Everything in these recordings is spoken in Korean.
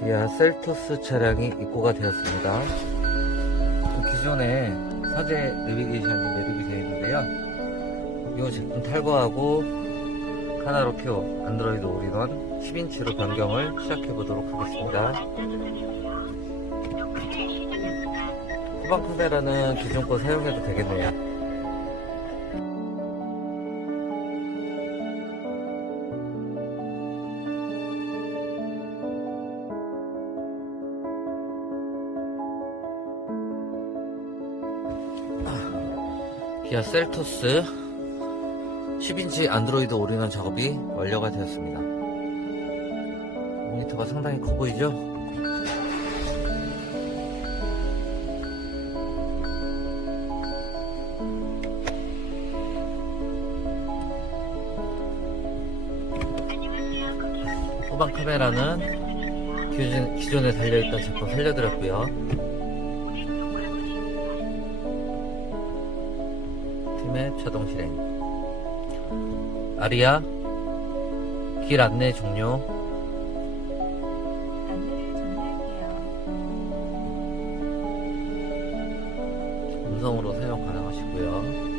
기아 셀토스 차량이 입고가 되었습니다. 그 기존에 사제 내비게이션이 매립이 되어 있는데요. 이 제품 탈거하고 카나로큐 안드로이드 올인원 10인치로 변경을 시작해 보도록 하겠습니다. 후방 카메라는 기존 거 사용해도 되겠네요. 기아 셀토스 10인치 안드로이드 올인원 작업이 완료가 되었습니다. 모니터가 상당히 커 보이죠? 후방 카메라는 기존, 기존에 달려있던 제품 살려드렸고요. 팀의 자동 실행. 아리아 길 안내 종료. 음성으로 사용 가능하시고요.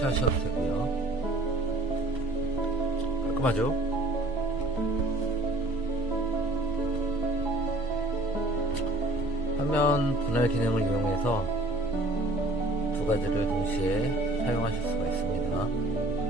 거 설치하셔도 되고요. 깔끔하죠? 화면 분할 기능을 이용해서 두 가지를 동시에 사용하실 수가 있습니다.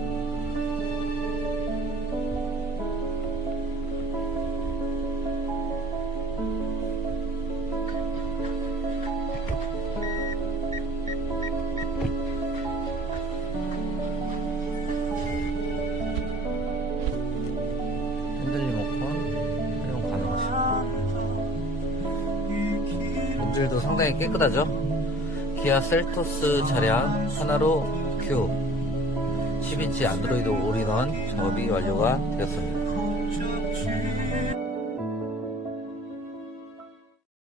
엔진도 상당히 깨끗하죠? 기아 셀토스 차량 하나로 Q 10인치 안드로이드 올인원 작업이 완료가 되었습니다.